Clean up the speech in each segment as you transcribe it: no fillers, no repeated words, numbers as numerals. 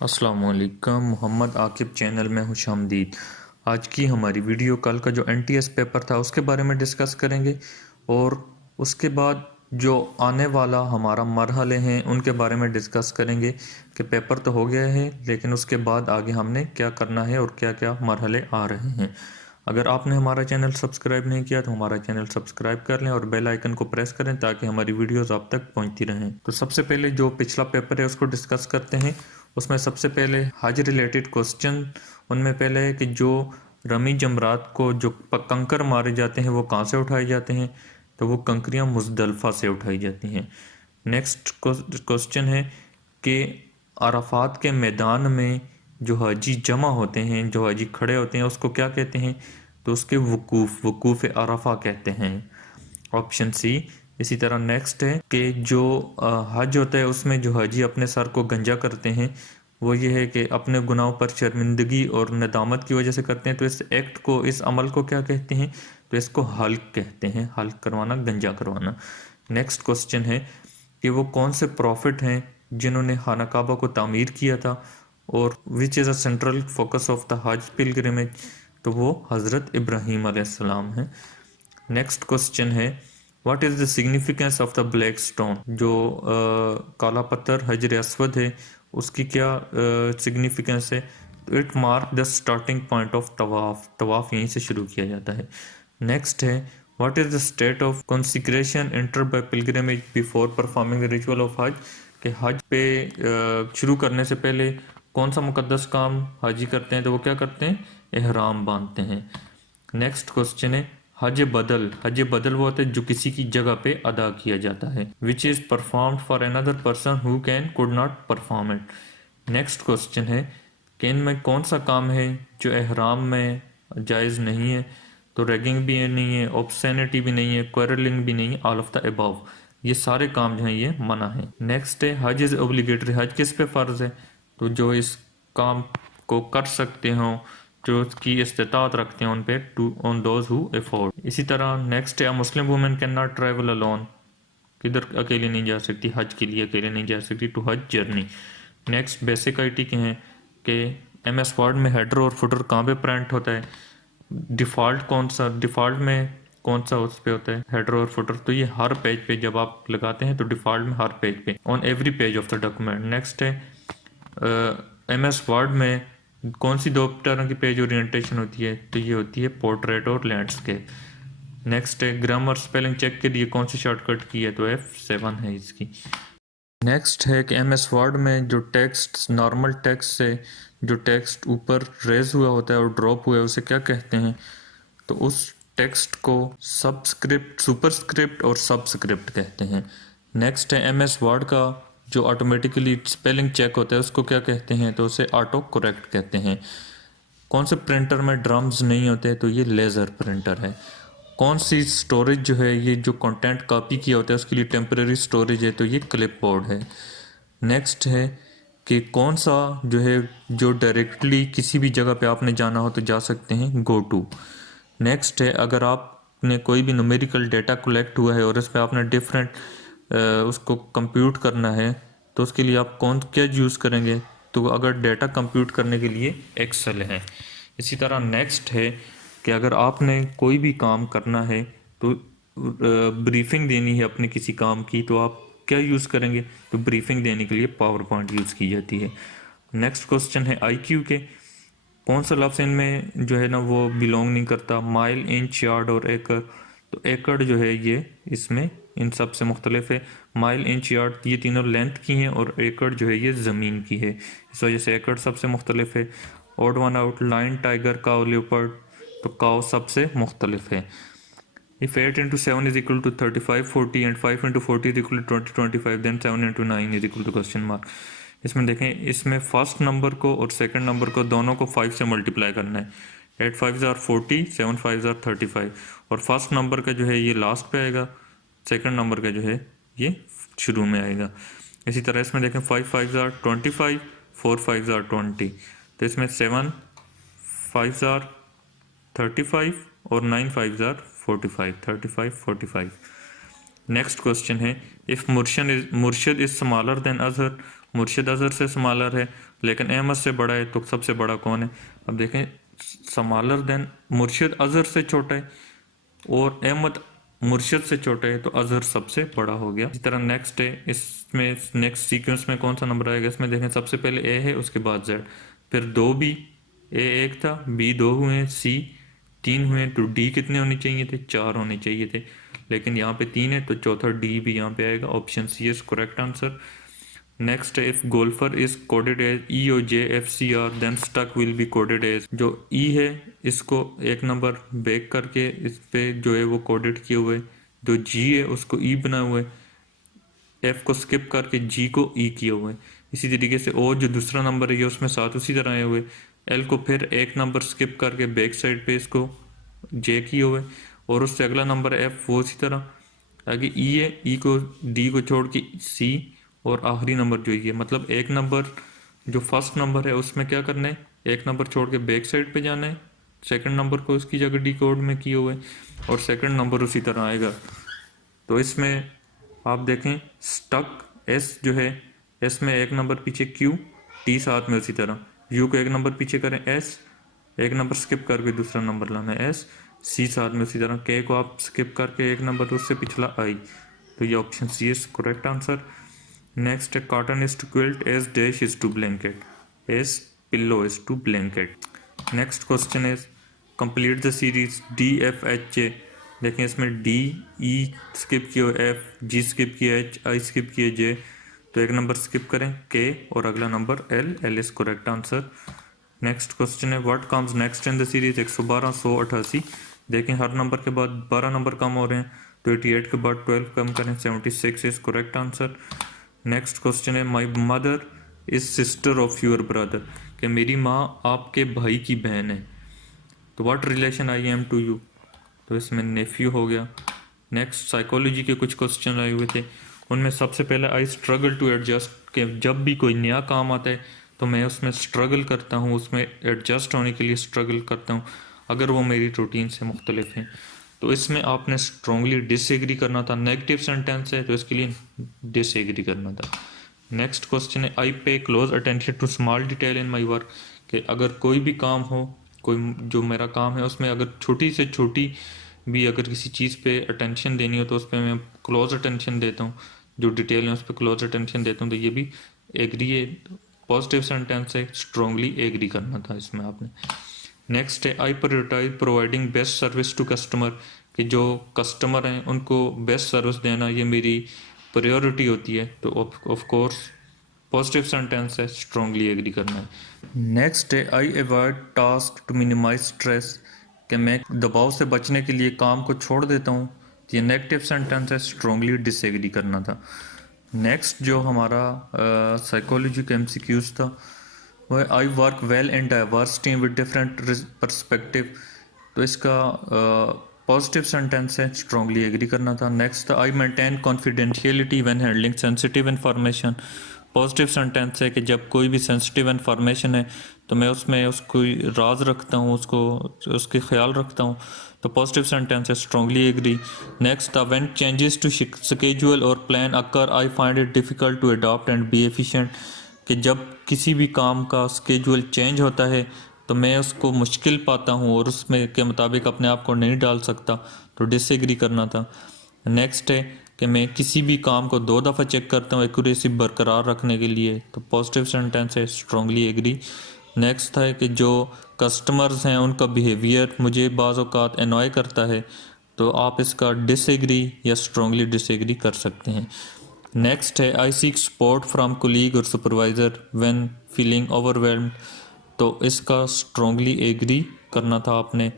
अस्सलामुअलैकुम, मोहम्मद आकिब चैनल में खुशामदीद। आज की हमारी वीडियो कल का जो एनटीएस पेपर था उसके बारे में डिस्कस करेंगे और उसके बाद जो आने वाला हमारा मरहले हैं उनके बारे में डिस्कस करेंगे कि पेपर तो हो गया है लेकिन उसके बाद आगे हमने क्या करना है और क्या क्या मरहले आ रहे हैं। अगर आपने हमारा चैनल सब्सक्राइब नहीं किया तो हमारा चैनल सब्सक्राइब कर लें और बेल आइकन को प्रेस करें ताकि हमारी वीडियोस आप तक पहुंचती रहें। तो सबसे पहले जो पिछला पेपर है उसको डिस्कस करते हैं। उसमें सबसे पहले हज रिलेटेड क्वेश्चन उनमें पहले है कि जो रमी जमरात को जो कंकर मारे जाते हैं वो कहाँ से उठाए जाते हैं, तो वो कंकरियाँ मुजदलफा से उठाई जाती हैं। नेक्स्ट क्वेश्चन है कि अराफात के मैदान में जो हाजी जमा होते हैं, जो हाजी खड़े होते हैं उसको क्या कहते हैं, तो उसके वकूफ़ अराफा कहते हैं, ऑप्शन सी। इसी तरह नेक्स्ट है कि जो हज होता है उसमें जो हाजी अपने सर को गंजा करते हैं वो ये है कि अपने गुनाहों पर शर्मिंदगी और नदामत की वजह से करते हैं, तो इस एक्ट को, इस अमल को क्या कहते हैं, तो इसको हल्क कहते हैं, हल्क करवाना, गंजा करवाना। नेक्स्ट क्वेश्चन है कि वो कौन से प्रॉफिट हैं जिन्होंने खाना काबा को तामीर किया था और which is a central focus of the हज पिलग्रिमेज, तो वो हज़रत इब्राहीम अलैहिस्सलाम हैं। नेक्स्ट क्वेश्चन है what is the significance of the black stone, जो काला पत्थर हजर अस्वद है उसकी क्या सिग्निफिकेंस है, तो it mark the starting point of तवाफ, तवाफ यहीं से शुरू किया जाता है। नेक्स्ट है what is the state of consecration enter by pilgrimage before performing the ritual of हज, कि हज पे शुरू करने से पहले कौन सा मुकद्दस काम हाजी करते हैं, तो वो क्या करते हैं, एहराम बांधते हैं। नेक्स्ट क्वेश्चन है हज बदल, हज बदल वो होता है जो किसी की जगह पे अदा किया जाता है, which is performed for another person who can could not perform it. Next question है कि इनमें कौन सा काम है जो एहराम में जायज़ नहीं है, तो रैगिंग भी नहीं है, ऑब्सैनिटी भी नहीं है, क्वेरलिंग भी नहीं है, ऑल ऑफ द अबव, ये सारे काम जो हैं ये मना है। नेक्स्ट है हज इज़ ओब्लिगेटरी, हज किस पे फ़र्ज़ है, तो जो इस काम को कर सकते हों, जो उसकी इस्तिताअत रखते हैं उन पे, to on those who afford. इसी तरह नेक्स्ट है Muslim women can not travel alone, किधर अकेले नहीं जा सकती, हज के लिए अकेले नहीं जा सकती, टू हज journey. Next basic I T के हैं कि एम एस वर्ड में हेडर और फुटर कहाँ पे प्रिंट होता है, डिफ़ॉल्ट कौन सा, डिफ़ॉल्ट में कौन सा उस पे होता है हेडर और फुटर, तो ये हर पेज पे जब आप लगाते हैं तो डिफ़ॉल्ट में हर पेज पे, on every page of the document. Next है एम एस वर्ड में कौन सी दो तरह की पेज ओरिएंटेशन होती है, तो ये होती है पोर्ट्रेट और लैंडस्केप। नेक्स्ट है ग्रामर स्पेलिंग चेक के लिए कौन सी शॉर्टकट की है, तो F7 है इसकी। नेक्स्ट है कि एम एस वर्ड में जो टेक्स्ट, नॉर्मल टेक्स्ट से जो टेक्स्ट ऊपर रेज हुआ होता है और ड्रॉप हुआ है उसे क्या कहते हैं, तो उस टेक्स्ट को सबस्क्रिप्ट, सुपरस्क्रिप्ट और सबस्क्रिप्ट कहते हैं। नेक्स्ट है एम एस वर्ड का जो ऑटोमेटिकली स्पेलिंग चेक होता है उसको क्या कहते हैं, तो उसे ऑटो करेक्ट कहते हैं। कौन से प्रिंटर में ड्रम्स नहीं होते, तो ये लेज़र प्रिंटर है। कौन सी स्टोरेज जो है, ये जो कंटेंट कॉपी किया होता है उसके लिए टेम्परेरी स्टोरेज है, तो ये क्लिपबोर्ड है। नेक्स्ट है कि कौन सा जो है जो डायरेक्टली किसी भी जगह पे आपने जाना हो तो जा सकते हैं, गो टू। नेक्स्ट है अगर आपने कोई भी न्यूमेरिकल डेटा कलेक्ट हुआ है और इस पर आपने डिफरेंट उसको कंप्यूट करना है तो उसके लिए आप कौन क्या यूज़ करेंगे, तो अगर डेटा कंप्यूट करने के लिए एक्सेल है। इसी तरह नेक्स्ट है कि अगर आपने कोई भी काम करना है तो ब्रीफिंग देनी है अपने किसी काम की, तो आप क्या यूज़ करेंगे, तो ब्रीफिंग देने के लिए पावर पॉइंट यूज़ की जाती है। नेक्स्ट क्वेश्चन है आईक्यू के कौन सा लफ्ज़ इनमें जो है ना वो बिलोंग नहीं करता, माइल, इंच, यार्ड और एकड़, तो एकड़ जो है ये इसमें इन सब से मुख्तलिफ है। माइल, इंच, यार्ड ये तीनों लेंथ की हैं और एकड़ जो है ये ज़मीन की है, इस वजह से एकड़ सबसे मुख्तलिफ है। Odd one out, line, tiger, cow, leopard, तो काउ सबसे मुख्तलिफ है। If 8 into 7 is equal to 35, 40 and 5 into 40 is equal to 20, 25, then 7 into 9 is equal to question mark। इसमें देखें, इसमें फर्स्ट नंबर को और सेकंड नंबर को दोनों को 5 से मल्टीप्लाई करना है। 8 5s are 40, 7 5s are 35, और फर्स्ट नंबर का जो है ये लास्ट पे आएगा, सेकंड नंबर का जो है ये शुरू में आएगा। इसी तरह इसमें देखें 5 5s are 25, 4 5s are 20, तो इसमें 7 5s are 35 और 9 5s are 45, 35 45। नेक्स्ट क्वेश्चन है if Murshad is smaller than Azhar, Murshad Azhar से स्मॉलर है लेकिन अहमद से बड़ा है तो सबसे बड़ा कौन है? अब देखें, स्मॉलर देन मुर्शिद अजहर से छोटा है, और अहमद मुर्शिद से छोटा है, तो अजहर सबसे बड़ा हो गया। इसी तरह नेक्स्ट है, इसमें नेक्स्ट सीक्वेंस में कौन सा नंबर आएगा? इसमें देखें सबसे पहले ए है, उसके बाद जेड, फिर दो बी, ए एक था, बी दो हुए, सी तीन हुए, तो डी कितने होने चाहिए थे? चार होने चाहिए थे, लेकिन यहाँ पे तीन है तो चौथा डी भी यहाँ पे आएगा। Option C is correct answer. Next, if golfer is coded as E O J F C R then stuck will be coded as. जो ई है इसको एक नंबर बैक करके इस पे जो है वो कोडेड किए हुए, जो जी है उसको ई बनाए हुए, एफ को स्किप करके जी को ई किए हुए। इसी तरीके से ओ जो दूसरा नंबर है ये उसमें साथ उसी तरह आए हुए, एल को फिर एक नंबर स्किप करके बैक साइड पे इसको जे किए हुए, और उससे अगला नंबर एफ वो उसी तरह आगे ई है, ई को डी को छोड़ के सी, और आखिरी नंबर जो ये, मतलब एक नंबर जो फर्स्ट नंबर है उसमें क्या करना है, एक नंबर छोड़ के बैक साइड पे जाना है, सेकंड नंबर को उसकी जगह डी कोड में किए हुए, और सेकंड नंबर उसी तरह आएगा। तो इसमें आप देखें स्टक एस जो है, एस में एक नंबर पीछे क्यू, टी साथ में उसी तरह, यू को एक नंबर पीछे करें एस, एक नंबर स्किप करके दूसरा नंबर लाना है एस, सी साथ में उसी तरह, के को आप स्किप करके एक नंबर उससे पिछला आई, तो ये option C is correct answer. Next है, cotton is to quilt as dash is to blanket, as pillow is to blanket. Next question is complete the series D F H J. देखें इसमें D E skip किया, F G skip किया, H I skip किया, J, तो एक number skip करें के, और अगला number L, L is correct answer. Next question है, what comes next in the series 112 188। देखें हर नंबर के बाद 12 नंबर कम हो रहे हैं, तो 88 के बाद 12 कम करें, 76 is correct answer. Next question है, my mother is sister of your brother, कि मेरी माँ आपके भाई की बहन है, तो what relation I am to you, तो इसमें नेफ्यू हो गया। नेक्स्ट, साइकोलॉजी के कुछ क्वेश्चन आए हुए थे, उनमें सबसे पहले आई स्ट्रगल टू एडजस्ट, कि जब भी कोई नया काम आता है तो मैं उसमें स्ट्रगल करता हूँ, उसमें एडजस्ट होने के लिए स्ट्रगल करता हूँ अगर वो मेरी रूटीन से मुख्तलिफ हैं। तो इसमें आपने स्ट्रांगली डिसएग्री करना था, नेगेटिव सेंटेंस है तो इसके लिए डिसएग्री करना था। नेक्स्ट क्वेश्चन है, I pay close attention to small detail in my work, कि अगर कोई भी काम हो, कोई जो मेरा काम है उसमें अगर छोटी से छोटी भी अगर किसी चीज़ पे अटेंशन देनी हो तो उस पर मैं क्लोज अटेंशन देता हूँ, जो डिटेल है उस पर क्लोज अटेंशन देता हूँ, तो ये भी एग्री है, पॉजिटिव सेंटेंस है, स्ट्रांगली एग्री करना था इसमें आपने। नेक्स्ट है, I prioritize providing best service to customer, कि जो कस्टमर हैं उनको बेस्ट सर्विस देना ये मेरी प्रायोरिटी होती है, तो ऑफ कोर्स पॉजिटिव सेंटेंस है, स्ट्रांगली एग्री करना है। नेक्स्ट है, I avoid task to minimize stress, कि मैं दबाव से बचने के लिए काम को छोड़ देता हूँ, ये नेगेटिव सेंटेंस है, स्ट्रांगली डिसएग्री करना था। नेक्स्ट जो हमारा साइकोलॉजी का एमसीक्यूज था वो है, I work well in diverse team with different perspective, तो इसका पॉजिटिव सेंटेंस है, स्ट्रांगली एग्री करना था। नेक्स्ट था, I maintain confidentiality when handling sensitive information, positive sentence है कि जब कोई भी सेंसिटिव इन्फॉर्मेशन है तो मैं उसमें उसको राज रखता हूँ, उसको उसके ख्याल रखता हूँ, तो पॉजिटिव सेंटेंस है, स्ट्रांगली एग्री। नेक्स्ट था, व्हेन चेंजेस टू स्केड्यूल और plan occur I find it difficult to adopt and be efficient, कि जब किसी भी काम का स्केड्यूल चेंज होता है तो मैं उसको मुश्किल पाता हूँ और उसमें के मुताबिक अपने आप को नहीं डाल सकता, तो डिसएग्री करना था। नेक्स्ट है कि मैं किसी भी काम को 2 दफ़ा चेक करता हूँ एक्यूरेसी बरकरार रखने के लिए, तो पॉजिटिव सेंटेंस है, स्ट्रांगली एग्री। नेक्स्ट है कि जो कस्टमर्स हैं उनका बिहेवियर मुझे बाज़ औक़ात एनॉय करता है, तो आप इसका डिसएग्री या स्ट्रांगली डिसएग्री कर सकते हैं। नेक्स्ट है, आई सीक सपोर्ट फ्रॉम कोलीग और सुपरवाइज़र व्हेन फीलिंग ओवरवेल्म्ड, तो इसका स्ट्रांगली एग्री करना था आपने।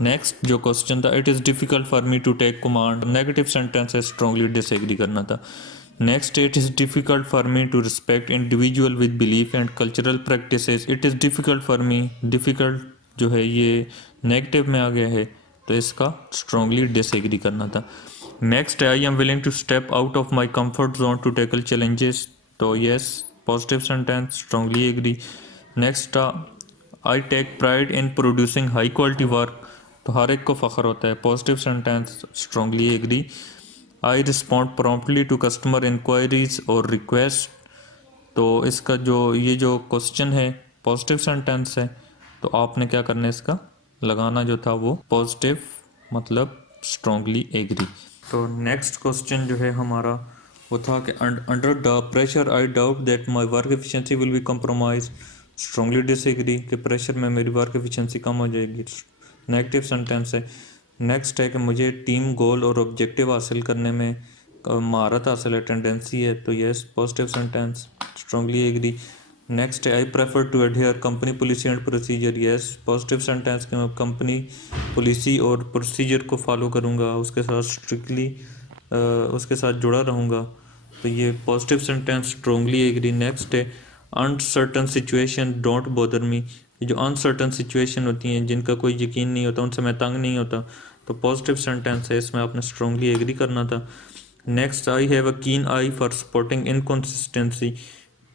नेक्स्ट जो क्वेश्चन था, it is difficult for me to take command, negative sentence है, स्ट्रांगली डिसएग्री करना था। Next, it is difficult for me to respect individual with belief and cultural practices, it is difficult for me, difficult जो है ये negative में आ गया है, तो इसका स्ट्रांगली डिसएग्री करना था। Next, I am willing to step out of my comfort zone to tackle challenges, तो yes positive sentence, strongly agree. Next, I take pride in producing high quality work, तो हर एक को फ़ख्र होता है, positive sentence, strongly agree. I respond promptly to customer inquiries और request, तो इसका ये जो क्वेश्चन है पॉजिटिव सेंटेंस है, तो आपने क्या करना है, इसका लगाना जो था वो पॉजिटिव, मतलब स्ट्रांगली एग्री। तो नेक्स्ट क्वेश्चन जो है हमारा वो था कि under the pressure I doubt that my work efficiency will be compromise, strongly disagree, कि प्रेशर में मेरी वर्क एफिशिएंसी कम हो जाएगी, नेगेटिव सेंटेंस है। नेक्स्ट है कि मुझे टीम गोल और ऑब्जेक्टिव हासिल करने में महारत हासिल है, टेंडेंसी है, तो yes positive sentence, strongly agree. Next है I prefer to adhere company policy and procedure, yes positive sentence, कि मैं कंपनी पॉलिसी और प्रोसीजर को फॉलो करूँगा, उसके साथ स्ट्रिक्टली उसके साथ जुड़ा रहूँगा, तो ये positive sentence, strongly agree. Next है uncertain situation don't bother me, जो अनसर्टन सिचुएशन होती हैं जिनका कोई यकीन नहीं होता, उनसे मैं तंग नहीं होता, तो पॉजिटिव सेंटेंस है, इसमें आपने स्ट्रांगली एग्री करना था। नेक्स्ट आई हैव अ कीन I for spotting इनकॉन्सिस्टेंसी,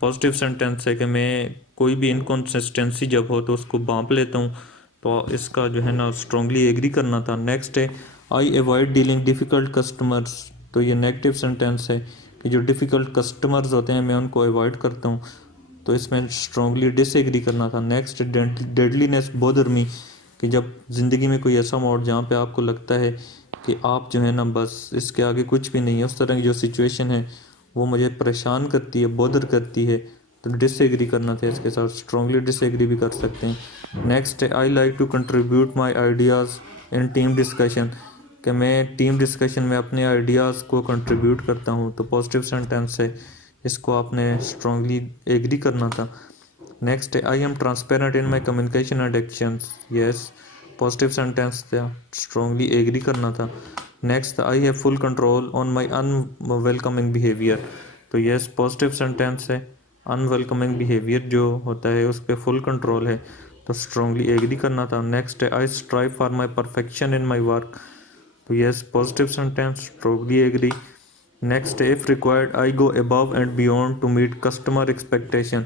positive sentence है कि मैं कोई भी इनकॉन्सिस्टेंसी जब हो तो उसको भांप लेता हूँ, तो इसका जो है ना स्ट्रांगली एग्री करना था। नेक्स्ट है I avoid dealing difficult customers, तो ये नेगेटिव सेंटेंस है कि जो डिफ़िकल्ट कस्टमर्स होते हैं मैं उनको अवॉइड करता हूँ, तो इसमें स्ट्रांगली डिसएग्री करना था। नेक्स्ट डेडलीनेस बॉदर मी, कि जब ज़िंदगी में कोई ऐसा मोड़ जहाँ पे आपको लगता है कि आप जो है ना बस इसके आगे कुछ भी नहीं है, उस तरह की जो सिचुएशन है वो मुझे परेशान करती है, बॉदर करती है, तो डिसएग्री करना था इसके साथ, स्ट्रांगली डिसएग्री भी कर सकते हैं। नेक्स्ट है I like to contribute my ideas in team discussion, कि मैं टीम डिस्कशन में अपने आइडियाज़ को कंट्रीब्यूट करता हूँ, तो पॉजिटिव सेंटेंस है, इसको आपने स्ट्रांगली एग्री करना था। नेक्स्ट है I am transparent in my communication and actions, yes positive sentence था, स्ट्रांगली एग्री करना था। Next I have full control on my unwelcoming behaviour, तो यस पॉजिटिव सेंटेंस है, अनवेलकमिंग बिहेवियर जो होता है उस पर फुल कंट्रोल है, तो स्ट्रांगली एग्री करना था। नेक्स्ट है I strive for my perfection in my work, तो yes positive sentence, strongly agree. Next if required I go above and beyond to meet customer expectation,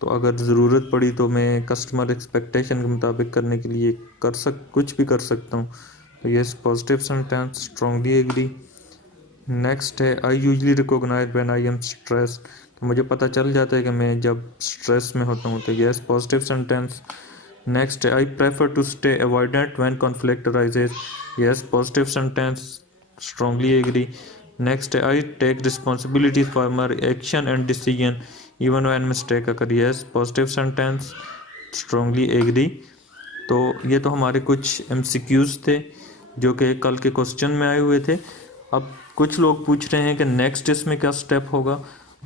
तो अगर ज़रूरत पड़ी तो मैं कस्टमर एक्सपेक्टेशन के मुताबिक करने के लिए कुछ भी कर सकता हूँ, तो yes positive sentence, strongly agree. Next है I usually recognize when I am stress, तो मुझे पता चल जाता है कि मैं जब स्ट्रेस में होता हूँ, तो यस पॉजिटिव सेंटेंस। नेक्स्ट है I prefer to stay avoidant when conflict arises, yes positive sentence, strongly agree. Next है I take responsibilities for my action and decision even when mistake occur, yes positive sentence, strongly agree. तो ये तो हमारे कुछ MCQs थे जो कि कल के क्वेश्चन में आए हुए थे। अब कुछ लोग पूछ रहे हैं कि नेक्स्ट इसमें क्या स्टेप होगा,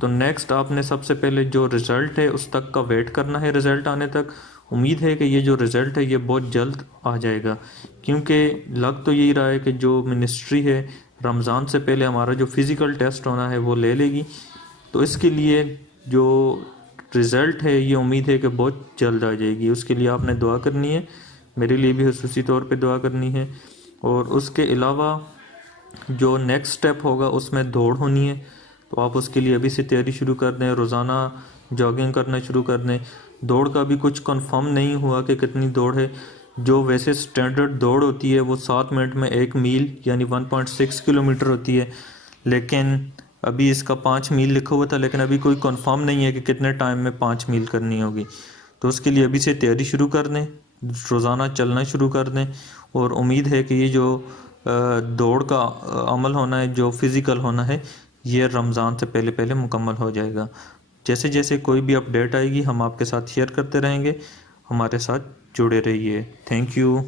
तो नेक्स्ट आपने सबसे पहले जो रिज़ल्ट है उस तक का वेट करना है, रिज़ल्ट आने तक। उम्मीद है कि ये जो रिज़ल्ट है ये बहुत जल्द आ जाएगा, क्योंकि लग तो यही रहा है कि जो मिनिस्ट्री है रमज़ान से पहले हमारा जो फ़िज़िकल टेस्ट होना है वो ले लेगी, तो इसके लिए जो रिज़ल्ट है ये उम्मीद है कि बहुत जल्द आ जाएगी। उसके लिए आपने दुआ करनी है, मेरे लिए भी खुसूसी तौर पे दुआ करनी है। और उसके अलावा जो नेक्स्ट स्टेप होगा उसमें दौड़ होनी है, तो आप उसके लिए अभी से तैयारी शुरू कर दें, रोज़ाना जॉगिंग करना शुरू कर दें। दौड़ का भी कुछ कंफर्म नहीं हुआ कि कितनी दौड़ है, जो वैसे स्टैंडर्ड दौड़ होती है वो 7 मिनट में 1 मील यानी 1.6 किलोमीटर होती है, लेकिन अभी इसका 5 मील लिखा हुआ था, लेकिन अभी कोई कंफर्म नहीं है कि कितने टाइम में 5 मील करनी होगी। तो उसके लिए अभी से तैयारी शुरू कर दें, रोज़ाना चलना शुरू कर दें, और उम्मीद है कि ये जो दौड़ का अमल होना है, जो फिज़िकल होना है, ये रमज़ान से पहले पहले मुकम्मल हो जाएगा। जैसे जैसे कोई भी अपडेट आएगी हम आपके साथ शेयर करते रहेंगे, हमारे साथ जुड़े रहिए। Thank you.